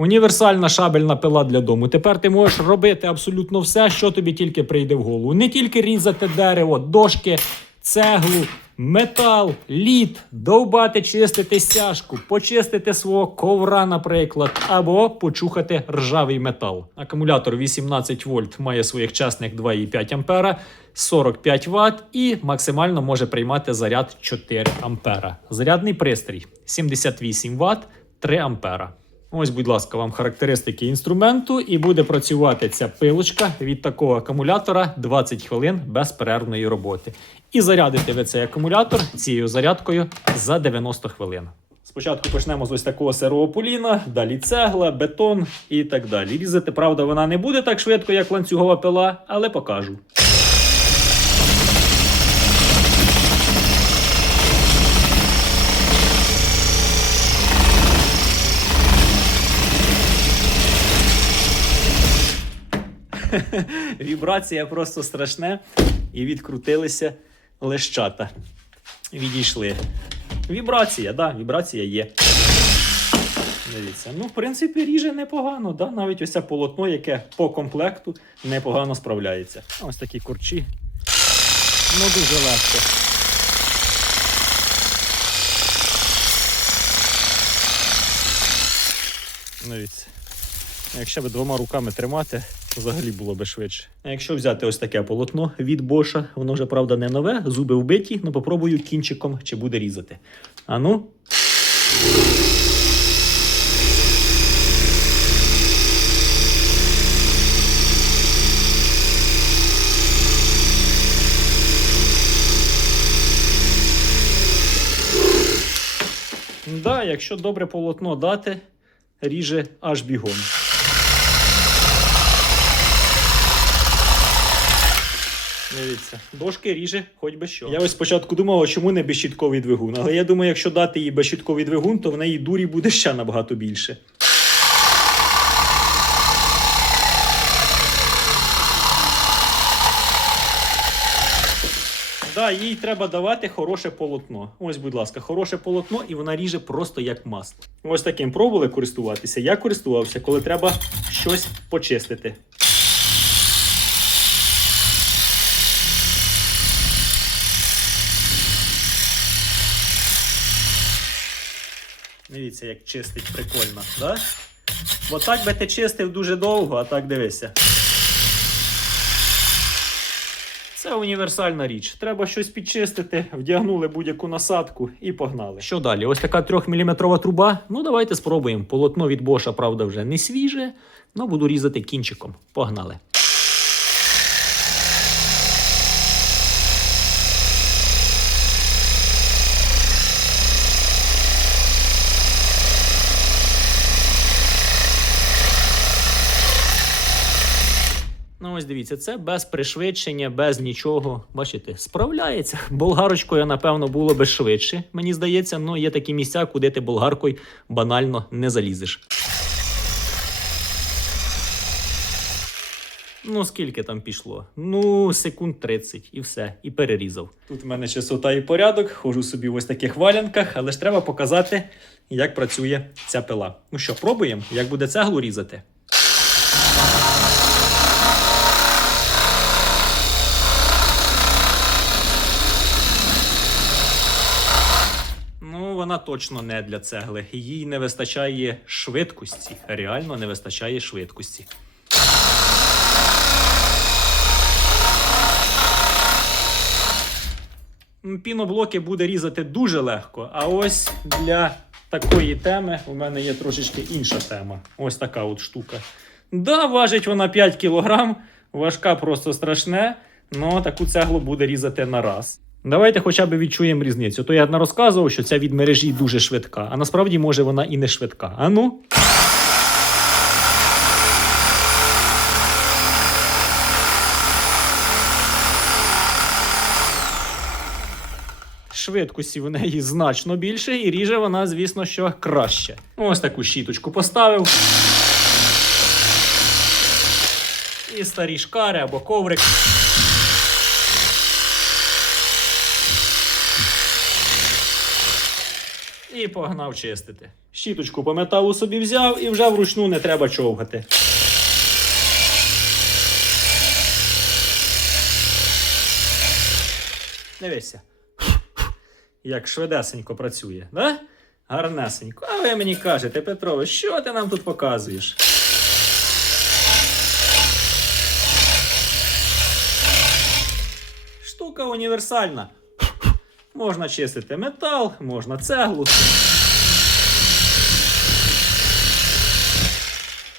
Універсальна шабельна пила для дому. Тепер ти можеш робити абсолютно все, що тобі тільки прийде в голову. Не тільки різати дерево, дошки, цеглу, метал, лід, довбати, чистити стяжку, почистити свого ковра, наприклад, або почухати ржавий метал. Акумулятор 18 вольт має своїх чесних 2,5 ампера, 45 Вт і максимально може приймати заряд 4 ампера. Зарядний пристрій 78 Вт, 3 ампера. Ось, будь ласка, вам характеристики інструменту, і буде працювати ця пилочка від такого акумулятора 20 хвилин безперервної роботи. І зарядите ви цей акумулятор цією зарядкою за 90 хвилин. Спочатку почнемо з ось такого сирого поліна, далі цегла, бетон і так далі. Різати, правда, вона не буде так швидко, як ланцюгова пила, але покажу. Вібрація просто страшне. І відкрутилися лещата. Відійшли. Вібрація, да, вібрація є. Дивіться, ну, в принципі, ріже непогано, да? навіть ось це полотно, яке по комплекту непогано справляється. Ось такі курчі. Ну, дуже легко. Дивіться. Якщо би двома руками тримати, то взагалі було би швидше. А якщо взяти ось таке полотно від Боша, воно вже правда не нове, зуби вбиті, ну попробую кінчиком, чи буде різати. А ну. Да, якщо добре полотно дати, ріже аж бігом. Дивіться, дошки ріже хоч би що. Я ось спочатку думав, чому не безщітковий двигун. Але я думаю, якщо дати їй безщітковий двигун, то в неї дурі буде ще набагато більше. Да, їй треба давати хороше полотно. Ось, будь ласка, хороше полотно, і вона ріже просто як масло. Ось таким пробували користуватися. Я користувався, коли треба щось почистити. Дивіться, як чистить прикольно, да? Бо так би ти чистив дуже довго, а так дивися. Це універсальна річ. Треба щось підчистити, вдягнули будь-яку насадку і погнали. Що далі? Ось така 3-мм труба. Ну, давайте спробуємо. Полотно від Боша, правда, вже не свіже, але буду різати кінчиком. Погнали. Ну, ось дивіться, це без пришвидшення, без нічого. Бачите, справляється. Болгарочкою, напевно, було би швидше. Мені здається, але є такі місця, куди ти болгаркою банально не залізеш. Ну, скільки там пішло? Ну, секунд 30 і все, і перерізав. Тут в мене чистота і порядок, хожу собі в ось таких валянках, але ж треба показати, як працює ця пила. Ну що, пробуємо, як буде цеглу різати. Ну, вона точно не для цегли. Їй не вистачає швидкості. Реально не вистачає швидкості. Піноблоки буде різати дуже легко. А ось для такої теми у мене є трошечки інша тема. Ось така от штука. Да, важить вона 5 кг, важка просто страшне, але таку цеглу буде різати на раз. Давайте хоча б відчуємо різницю. То я не розказував, що ця від мережі дуже швидка, а насправді може вона і не швидка. А ну. Швидкості в неї значно більше, і ріже вона, звісно, що краще. Ось таку щіточку поставив. І старі шкари або коврик. І погнав чистити. Щіточку по металу собі взяв і вже вручну не треба човгати. Дивися. Як швидесенько працює, да? Гарнесенько. А ви мені кажете, Петрове, що ти нам тут показуєш? Штука універсальна. Можна чистити метал, можна цеглу.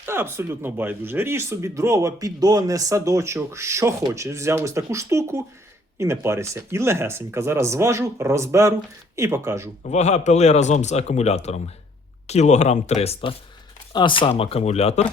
Та абсолютно байдуже. Ріж собі дрова, піддони, садочок, що хочеш. Взяв ось таку штуку і не парися. І легесенька. Зараз зважу, розберу і покажу. Вага пили разом з акумулятором. Кілограм 300. А сам акумулятор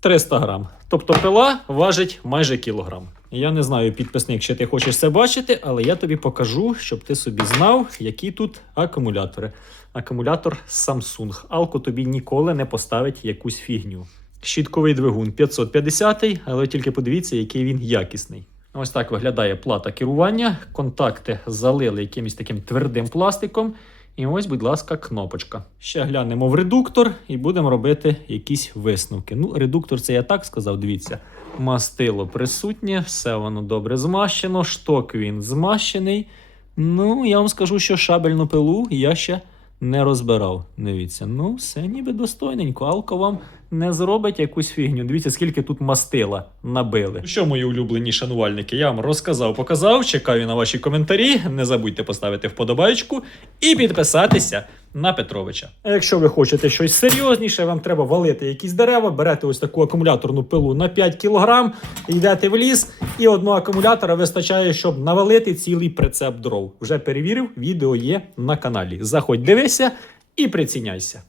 300 грам. Тобто пила важить майже кілограм. Я не знаю, підписник, чи ти хочеш це бачити, але я тобі покажу, щоб ти собі знав, які тут акумулятори. Акумулятор Samsung. Алко тобі ніколи не поставить якусь фігню. Щітковий двигун 550, але тільки подивіться, який він якісний. Ось так виглядає плата керування. Контакти залили якимось таким твердим пластиком. І ось, будь ласка, кнопочка. Ще глянемо в редуктор і будемо робити якісь висновки. Ну, редуктор це я так сказав, дивіться. Мастило присутнє, все воно добре змащено, шток він змащений. Ну, я вам скажу, що шабельну пилу я ще не розбирав. Дивіться, ну, все ніби достойненько. Алко вам не зробить якусь фігню. Дивіться, скільки тут мастила набили. Що, мої улюблені шанувальники, я вам розказав, показав. Чекаю на ваші коментарі. Не забудьте поставити вподобайку і підписатися на Петровича. А якщо ви хочете щось серйозніше, вам треба валити якісь дерева, берете ось таку акумуляторну пилу на 5 кг, йдете в ліс, і одного акумулятора вистачає, щоб навалити цілий прицеп дров. Вже перевірив, відео є на каналі. Заходь, дивися і приціняйся.